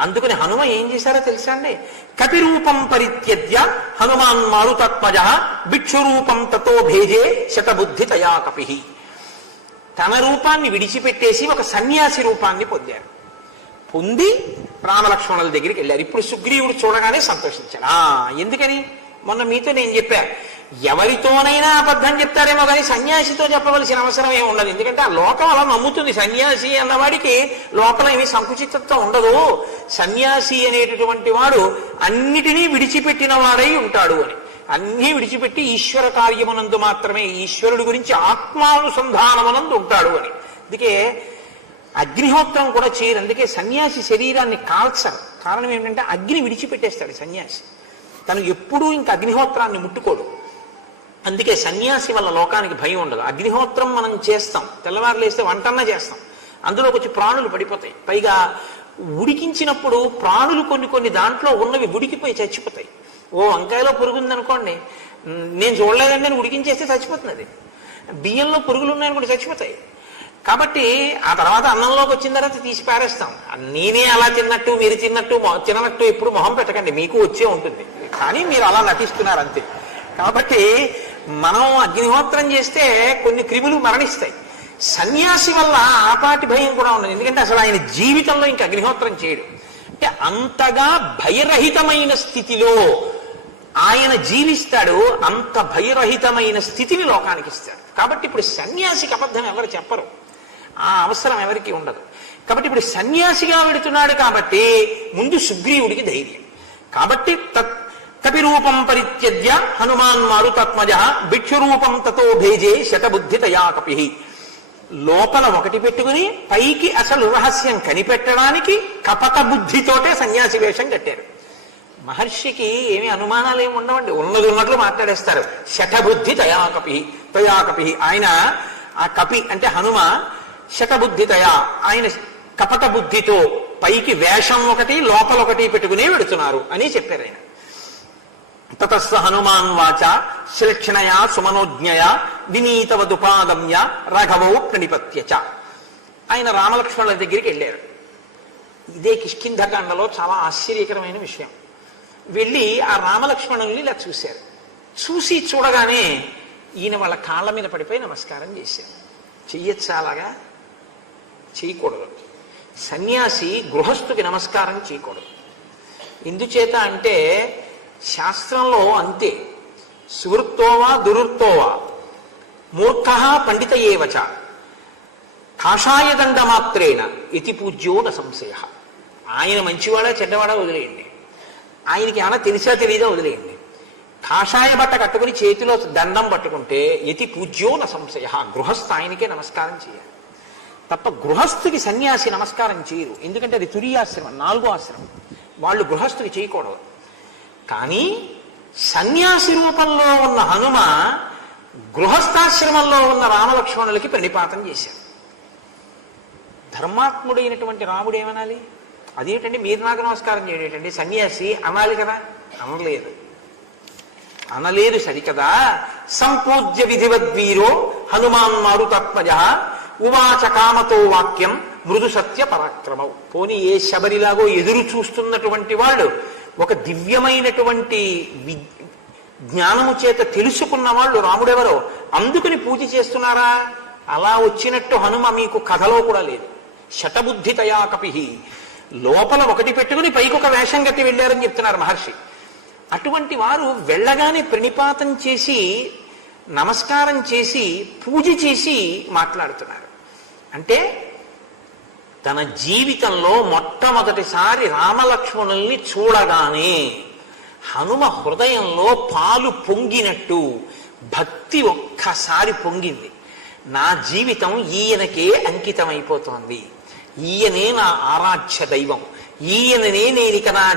అందుకని హనుమ ఏం చేశారో తెలుసా అండి? కపిరూపం పరిత్యజ్య హనుమాన్ మారుతత్మజ భిక్షురూపం తతో భేజే శతబుద్ధి తయా కపి. తన రూపాన్ని విడిచిపెట్టేసి ఒక సన్యాసి రూపాన్ని పొందారు. పొంది రామలక్ష్మణుల దగ్గరికి వెళ్ళారు. ఇప్పుడు సుగ్రీవుడు చూడగానే సంతోషించాడు ఎందుకని? మొన్న మీతో నేను చెప్పాను ఎవరితోనైనా అబద్ధం చెప్తారేమో కానీ సన్యాసితో చెప్పవలసిన అవసరం ఏమి ఉండదు. ఎందుకంటే ఆ లోకం అలా నమ్ముతుంది. సన్యాసి అన్నవాడికి లోపల ఏమి సంకుచితత్వం ఉండదు. సన్యాసి అనేటటువంటి వాడు అన్నిటినీ విడిచిపెట్టిన వాడై ఉంటాడు అని. అన్నీ విడిచిపెట్టి ఈశ్వర కార్యమునందు మాత్రమే ఈశ్వరుడి గురించి ఆత్మానుసంధానమునందు ఉంటాడు అని. అందుకే అగ్నిహోత్రం కూడా చేయరు. అందుకే సన్యాసి శరీరాన్ని కాల్చరు. కారణం ఏంటంటే అగ్ని విడిచిపెట్టేస్తాడు సన్యాసి. తను ఎప్పుడూ ఇంకా అగ్నిహోత్రాన్ని ముట్టుకోడు. అందుకే సన్యాసి వల్ల లోకానికి భయం ఉండదు. అగ్నిహోత్రం మనం చేస్తాం. తెల్లవారులేస్తే వంటన్నా చేస్తాం. అందులోకి వచ్చి ప్రాణులు పడిపోతాయి. పైగా ఉడికించినప్పుడు ప్రాణులు కొన్ని కొన్ని దాంట్లో ఉన్నవి ఉడికిపోయి చచ్చిపోతాయి. ఓ వంకాయలో పురుగుంది అనుకోండి నేను చూడలేదండి నేను ఉడికించేస్తే చచ్చిపోతుంది అది బియ్యంలో పురుగులు ఉన్నాయని కూడా చచ్చిపోతాయి. కాబట్టి ఆ తర్వాత అన్నంలోకి వచ్చిన తర్వాత తీసి పారేస్తాం. నేనే అలా తిన్నట్టు మీరు తిన్నట్టు తిననట్టు ఎప్పుడు మొహం పెట్టకండి. మీకు వచ్చే ఉంటుంది. కానీ మీరు అలా నటిస్తున్నారు అంతే. కాబట్టి మనం అగ్నిహోత్రం చేస్తే కొన్ని క్రిములు మరణిస్తాయి. సన్యాసి వల్ల ఆపాటి భయం కూడా ఉన్నది ఎందుకంటే అసలు ఆయన జీవితంలో ఇంకా అగ్నిహోత్రం చేయడు. అంటే అంతగా భయరహితమైన స్థితిలో ఆయన జీవిస్తాడు అంత భయరహితమైన స్థితిని లోకానికి ఇస్తాడు. కాబట్టి ఇప్పుడు సన్యాసికి అబద్ధం ఎవరు చెప్పరు. ఆ అవసరం ఎవరికి ఉండదు. కాబట్టి ఇప్పుడు సన్యాసిగా వెడుతున్నాడు కాబట్టి ముందు సుగ్రీవుడికి ధైర్యం. కాబట్టి తత్ కపిరూపం పరిత్యజ్య హనుమాన్ మారుతత్మజ భిక్షురూపం తతో భేజే శతబుద్ధితయా కపి. లోపల ఒకటి పెట్టుకుని పైకి అసలు రహస్యం కనిపెట్టడానికి కపట బుద్ధితోటే సన్యాసి వేషం కట్టారు. మహర్షికి ఏమి అనుమానాలు ఏమి ఉండవండి. ఉన్నది ఉన్నట్లు మాట్లాడేస్తారు. శఠబుద్ధి తయాకపి తయాకపి ఆయన ఆ కపి అంటే హనుమ శతబుద్ధి తయా ఆయన కపట బుద్ధితో పైకి వేషం ఒకటి లోపల ఒకటి పెట్టుకునే వెడుతున్నారు అని చెప్పారు ఆయన. తతస్వ హనుమాన్ వాచ శ్లక్షణయా సుమనోజ్ఞయా వినీతవదుపాగమ్య రాఘవో ప్రణిపత్య ఆయన రామలక్ష్మణుల దగ్గరికి వెళ్ళారు. ఇదే కిష్కింధకాండలో చాలా ఆశ్చర్యకరమైన విషయం. వెళ్ళి ఆ రామలక్ష్మణుల్ని ఇలా చూశారు. చూసి చూడగానే ఈయన వాళ్ళ కాళ్ళ మీద పడిపోయి నమస్కారం చేశారు. చెయ్యొచ్చా అలాగా? చేయకూడదు సన్యాసి గృహస్థుకి నమస్కారం చేయకూడదు ఎందుచేత అంటే శాస్త్రంలో అంతే. సువృత్తోవా దురుత్తోవా? మూర్ఖ పండిత ఏవచ కాషాయదండమాత్రేణ ఇతి పూజ్యో న సంశయ. ఆయన మంచివాడా చెడ్డవాడా వదిలేయండి. ఆయనకి ఏమైనా తెలిసా తెలియదా వదిలేయండి. కాషాయ బట్ట కట్టుకుని చేతిలో దండం పట్టుకుంటే యతి పూజ్యో న సంశయ. గృహస్థ ఆయనకే నమస్కారం చేయాలి. తప్ప గృహస్థుకి సన్యాసి నమస్కారం చేయరు. ఎందుకంటే అది తురియాశ్రమం నాలుగో ఆశ్రమం. వాళ్ళు గృహస్థుకి చేయకూడదు. కానీ సన్యాసి రూపంలో ఉన్న హనుమ గృహస్థాశ్రమంలో ఉన్న రామలక్ష్మణులకి ప్రణిపాతం చేశాడు. ధర్మాత్ముడైనటువంటి రాముడు ఏమనాలి? అదేంటండి? మీరు నాకు నమస్కారం చేయడం. సన్యాసి అనాలి కదా? అనలేదు. అనలేదు సరికదా? సంపూజ్య విధివద్వీరో హనుమాన్ మారుతత్మజ ఉవాచ కామతో వాక్యం మృదు సత్య పరాక్రమం. పోని ఏ శబరిలాగో ఎదురు చూస్తున్నటువంటి వాళ్ళు ఒక దివ్యమైనటువంటి వి జ్ఞానము చేత తెలుసుకున్న వాళ్ళు రాముడెవరో? అందుకని పూజ చేస్తున్నారా? అలా వచ్చినట్టు హనుమ మీకు కథలో కూడా లేదు. శతబుద్ధి తయా కపి లోపల ఒకటి పెట్టుకుని పైకి ఒక వేషం కట్టి వెళ్ళారని చెప్తున్నారు మహర్షి. అటువంటి వారు వెళ్ళగానే ప్రణిపాతం చేసి నమస్కారం చేసి పూజ చేసి మాట్లాడుతున్నారు. అంటే తన జీవితంలో మొట్టమొదటిసారి రామలక్ష్మణుల్ని చూడగానే హనుమ హృదయంలో పాలు పొంగినట్టు భక్తి ఒక్కసారి పొంగింది. నా జీవితం ఈయనకే అంకితమైపోతోంది. ఈయనే నా ఆరాధ్య దైవం. ఈయననే నేను ఇక నా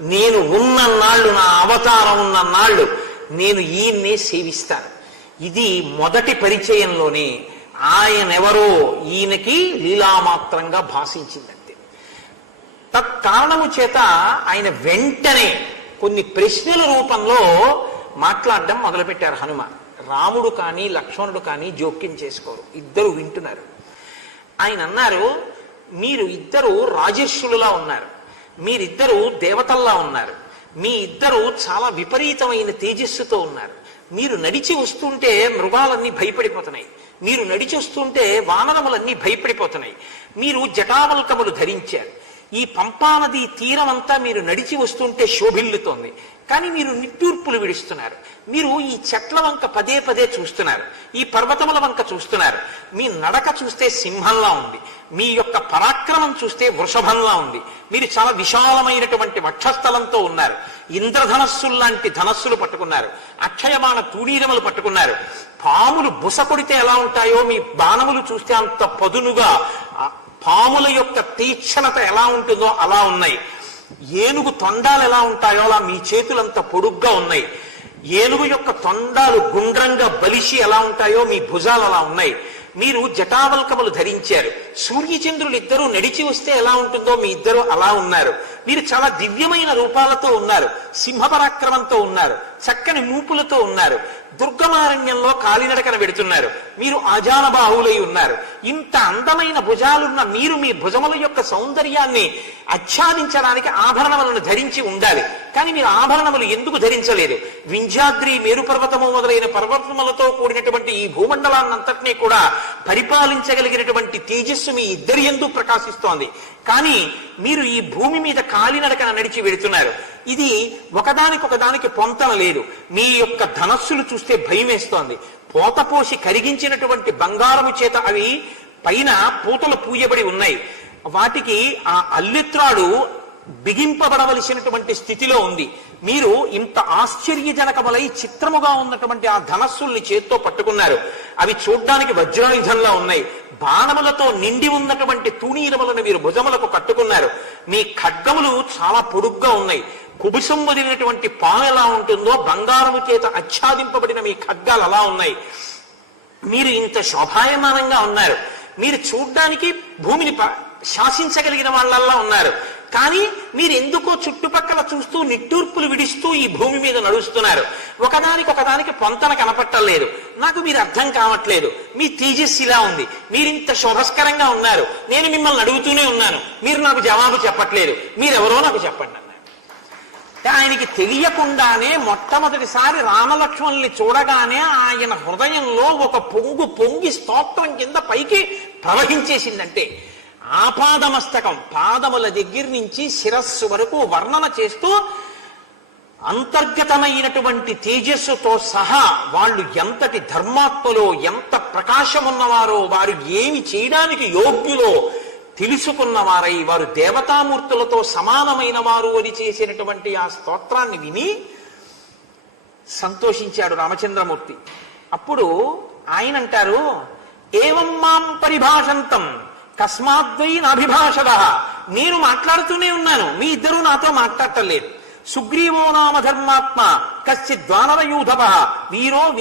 నేను ఉన్నన్నాళ్ళు నా అవతారం ఉన్నన్నాళ్ళు నేను ఈయన్నే సేవిస్తాను. ఇది మొదటి పరిచయంలోనే ఆయనెవరో? ఈయనకి లీలామాత్రంగా భాషించిందంతే. తత్కారణము చేత ఆయన వెంటనే కొన్ని ప్రశ్నల రూపంలో మాట్లాడడం మొదలుపెట్టారు హనుమ. రాముడు కానీ లక్ష్మణుడు కానీ జోక్యం చేసుకోరు. ఇద్దరు వింటున్నారు. ఆయన అన్నారు మీరు ఇద్దరు రాజర్షులులా ఉన్నారు. మీరిద్దరూ దేవతల్లా ఉన్నారు. మీ ఇద్దరు చాలా విపరీతమైన తేజస్సుతో ఉన్నారు. మీరు నడిచి వస్తుంటే మృగాలన్నీ భయపడిపోతున్నాయి. మీరు నడిచి వస్తుంటే వానరములన్నీ భయపడిపోతున్నాయి. మీరు జటావల్కములు ధరించారు. ఈ పంపానది తీరం అంతా మీరు నడిచి వస్తుంటే శోభిల్లుతోంది. కానీ మీరు నిట్టూర్పులు విడుస్తున్నారు. మీరు ఈ చెట్ల వంక పదే పదే చూస్తున్నారు. ఈ పర్వతముల వంక చూస్తున్నారు. మీ నడక చూస్తే సింహంలా ఉంది. మీ యొక్క పరాక్రమం చూస్తే వృషభంలా ఉంది. మీరు చాలా విశాలమైనటువంటి వక్షస్థలంతో ఉన్నారు. ఇంద్రధనస్సుల్లాంటి ధనస్సులు పట్టుకున్నారు. అక్షయమాన తూడీరములు పట్టుకున్నారు. పాములు బుస కొడితే ఎలా ఉంటాయో మీ బాణములు చూస్తే అంత పదునుగా పాముల యొక్క తీక్షణత ఎలా ఉంటుందో అలా ఉన్నాయి. ఏనుగు తొండాలు ఎలా ఉంటాయో అలా మీ చేతులంత పొడుగ్గా ఉన్నాయి. ఏనుగు యొక్క తొండాలు గుండ్రంగా బలిసి ఎలా ఉంటాయో మీ భుజాలు అలా ఉన్నాయి. మీరు జటావల్కములు ధరించారు. సూర్యచంద్రులు ఇద్దరూ నడిచి వస్తే ఎలా ఉంటుందో మీ ఇద్దరు అలా ఉన్నారు. మీరు చాలా దివ్యమైన రూపాలతో ఉన్నారు. సింహపరాక్రమంతో ఉన్నారు. చక్కని మూపులతో ఉన్నారు. దుర్గమారణ్యంలో కాలినడకన పెడుతున్నారు మీరు ఆజానబాహులై ఉన్నారు. ఇంత అందమైన భుజాలున్న మీరు మీ భుజముల యొక్క సౌందర్యాన్ని ఆచ్ఛాదించడానికి ఆభరణములను ధరించి ఉండాలి. కానీ మీరు ఆభరణములు ఎందుకు ధరించలేదు? వింధ్యాద్రి మేరు పర్వతము మొదలైన పర్వతములతో కూడినటువంటి ఈ భూమండలాన్నంతటినీ కూడా పరిపాలించగలిగినటువంటి తేజస్సు మీ ఇద్దరి ఎందు ప్రకాశిస్తోంది. కానీ మీరు ఈ భూమి మీద కాలినడకన నడిచి వెడుతున్నారు ఇది ఒకదానికొకదానికి పొంతన లేదు. మీ యొక్క ధనస్సులు చూస్తే భయం వేస్తోంది. పోతపోసి కరిగించినటువంటి బంగారము చేత అవి పైన పూతలు పూయబడి ఉన్నాయి. వాటికి ఆ అల్లిత్రాడు బిగింపబడవలసినటువంటి స్థితిలో ఉంది. మీరు ఇంత ఆశ్చర్యజనకములై చిత్రముగా ఉన్నటువంటి ఆ ధనస్సుల్ని చేత్తో పట్టుకున్నారు. అవి చూడ్డానికి వజ్రాయుధంలా ఉన్నాయి. బాణములతో నిండి ఉన్నటువంటి తూణీరములను మీరు భుజములకు కట్టుకున్నారు. మీ ఖడ్గములు చాలా పొడుగ్గా ఉన్నాయి. కుబుసం వదిలినటువంటి పాము ఎలా ఉంటుందో బంగారము చేత ఆచ్ఛాదింపబడిన మీ ఖడ్గాలు అలా ఉన్నాయి. మీరు ఇంత శోభాయమానంగా ఉన్నారు. మీరు చూడ్డానికి భూమిని శాసించగలిగిన వాళ్ళల్లా ఉన్నారు. కానీ మీరు ఎందుకో చుట్టుపక్కల చూస్తూ నిట్టూర్పులు విడిస్తూ ఈ భూమి మీద నడుస్తున్నారు. ఒకదానికి ఒకదానికి పొంతన కనపట్టలేదు నాకు మీరు అర్థం కావట్లేదు. మీ తేజస్సు ఇలా ఉంది. మీరు ఇంత శోభస్కరంగా ఉన్నారు. నేను మిమ్మల్ని అడుగుతూనే ఉన్నాను. మీరు నాకు జవాబు చెప్పట్లేదు. మీరెవరో నాకు చెప్పండి ఆయనకి తెలియకుండానే మొట్టమొదటిసారి రామలక్ష్మణుల్ని చూడగానే ఆయన హృదయంలో ఒక పొంగు పొంగి స్తోత్రం కింద పైకి ప్రవహించేసిందంటే ఆపాదమస్తకం. పాదముల దగ్గర నుంచి శిరస్సు వరకు వర్ణన చేస్తూ అంతర్గతమైనటువంటి తేజస్సుతో సహా వాళ్ళు ఎంతటి ధర్మాత్మలో ఎంత ప్రకాశం ఉన్నవారో వారు ఏమి చేయడానికి యోగ్యులో తెలుసుకున్నవారై వారు దేవతామూర్తులతో సమానమైన వారు అని చేసినటువంటి ఆ స్తోత్రాన్ని విని సంతోషించాడు రామచంద్రమూర్తి. అప్పుడు ఆయన అంటారు ఏవం మాం పరిభాషంతం కస్మాద్వై నాభిభాషద నేను మాట్లాడుతూనే ఉన్నాను. మీ ఇద్దరూ నాతో మాట్లాడటలేదు సుగ్రీవో నామ ధర్మాత్మ కశ్చిద్వానరయూధవ వీరో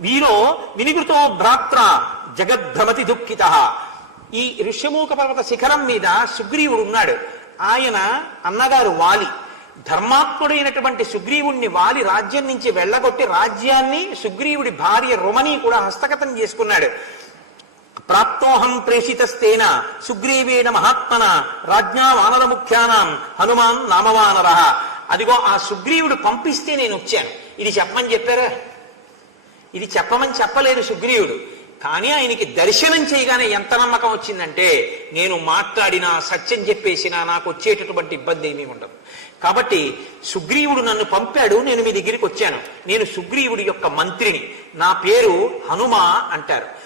వీరో వినిగృతో భ్రాత్ర జగద్ధమతి దుఃఖిత. ఈ ఋష్యమూక పర్వత శిఖరం మీద సుగ్రీవుడు ఉన్నాడు. ఆయన అన్నగారు వాలి. ధర్మాత్ముడైనటువంటి సుగ్రీవుణ్ణి వాలి రాజ్యం నుంచి వెళ్ళగొట్టి రాజ్యాన్ని సుగ్రీవుడి భార్య రుమని కూడా హస్తగతం చేసుకున్నాడు. ప్రాప్తోహం ప్రేషితస్తేన సుగ్రీవేణ మహాత్మన రాజ్ఞా వానర ముఖ్యానాం హనుమాన్ నామవానర. అదిగో ఆ సుగ్రీవుడు పంపిస్తే నేను వచ్చాను. ఇది చెప్పమని చెప్పారా? ఇది చెప్పమని చెప్పలేదు సుగ్రీవుడు. కానీ ఆయనకి దర్శనం చేయగానే ఎంత నమ్మకం వచ్చిందంటే నేను మాట్లాడినా సత్యం చెప్పేసినా నాకు వచ్చేటటువంటి ఇబ్బంది ఏమీ ఉండదు. కాబట్టి సుగ్రీవుడు నన్ను పంపాడు నేను మీ దగ్గరికి వచ్చాను. నేను సుగ్రీవుడి యొక్క మంత్రిని. నా పేరు హనుమ అంటారు.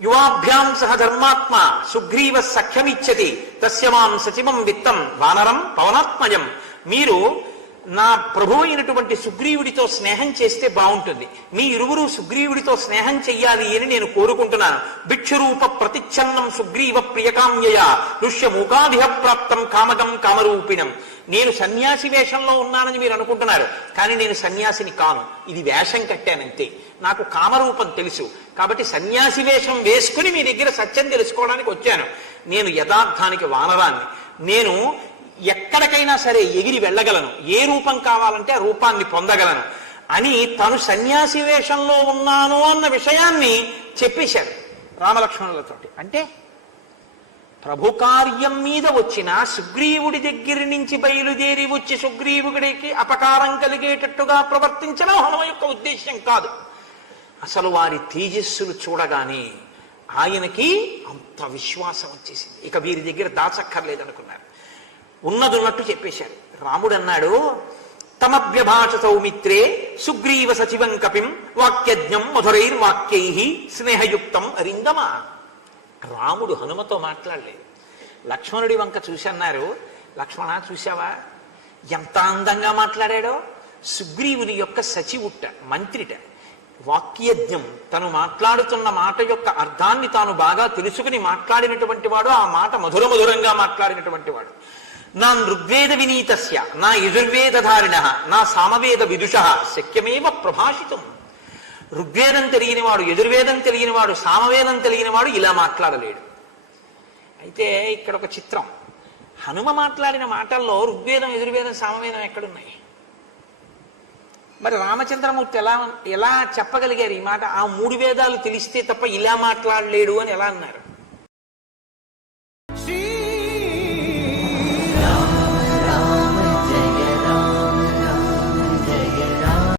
యువాభ్యాం సహ ధర్మాత్మ సుగ్రీవ సఖ్యమిచ్చతి తస్య మాం సచివం విత్తం వానరం పవనాత్మయం మీరు నా ప్రభు అయినటువంటి సుగ్రీవుడితో స్నేహం చేస్తే బాగుంటుంది. మీ ఇరువురు సుగ్రీవుడితో స్నేహం చెయ్యాలి అని నేను కోరుకుంటున్నాను. భిక్షురూప ప్రతిచ్ఛన్నం సుగ్రీవ ప్రియకామ్యయ ఋష్య మూకాధిహ ప్రాప్తం కామకం కామరూపిణం. నేను సన్యాసి వేషంలో ఉన్నానని మీరు అనుకుంటున్నారు. కానీ నేను సన్యాసిని కాను. ఇది వేషం కట్టానంతే. నాకు కామరూపం తెలుసు. కాబట్టి సన్యాసి వేషం వేసుకుని మీ దగ్గర సత్యం తెలుసుకోవడానికి వచ్చాను. నేను యథార్థానికి వానరాన్ని. నేను ఎక్కడికైనా సరే ఎగిరి వెళ్ళగలను. ఏ రూపం కావాలంటే ఆ రూపాన్ని పొందగలను. అని తను సన్యాసి వేషంలో ఉన్నాను అన్న విషయాన్ని చెప్పేశారు రామలక్ష్మణులతోటి. అంటే ప్రభు కార్యం మీద వచ్చిన సుగ్రీవుడి దగ్గర నుంచి బయలుదేరి వచ్చి సుగ్రీవుడికి అపకారం కలిగేటట్టుగా ప్రవర్తించడం హనుమ యొక్క ఉద్దేశ్యం కాదు. అసలు వారి తేజస్సులు చూడగానే ఆయనకి అంత విశ్వాసం వచ్చేసింది. ఇక వీరి దగ్గర దాచక్కర్లేదనుకున్నాను ఉన్నదున్నట్టు చెప్పేశాడు. చెప్పేశారు రాముడు అన్నాడు తమభ్యభాష సౌమిత్రే సుగ్రీవ సచివం కపిం వాక్యజ్ఞం మధురైర్ వాక్యై స్నేహయుక్తం అరిందమ. రాముడు హనుమతో మాట్లాడలేదు. లక్ష్మణుడి వంక చూసి అన్నారు లక్ష్మణ చూశావా? ఎంత అందంగా మాట్లాడాడో. సుగ్రీవుని యొక్క సచివుట్ట మంత్రిట. వాక్యజ్ఞం తను మాట్లాడుతున్న మాట యొక్క అర్థాన్ని తాను బాగా తెలుసుకుని మాట్లాడినటువంటి వాడు ఆ మాట మధుర మధురంగా మాట్లాడినటువంటి వాడు. నా ఋగ్వేద వినీతస్య నా యజుర్వేదధారిణ నా సామవేద విదుష శక్యమేవ ప్రభాషితం. ఋగ్వేదం తెలియనివాడు యజుర్వేదం తెలియనివాడు సామవేదం తెలియనివాడు ఇలా మాట్లాడలేడు. అయితే ఇక్కడ ఒక చిత్రం. హనుమ మాట్లాడిన మాటల్లో ఋగ్వేదం యజుర్వేదం సామవేదం ఎక్కడున్నాయి? మరి రామచంద్రమూర్తి ఎలా ఎలా చెప్పగలిగారు ఈ మాట? ఆ మూడు వేదాలు తెలిస్తే తప్ప ఇలా మాట్లాడలేడు అని ఎలా అన్నారు?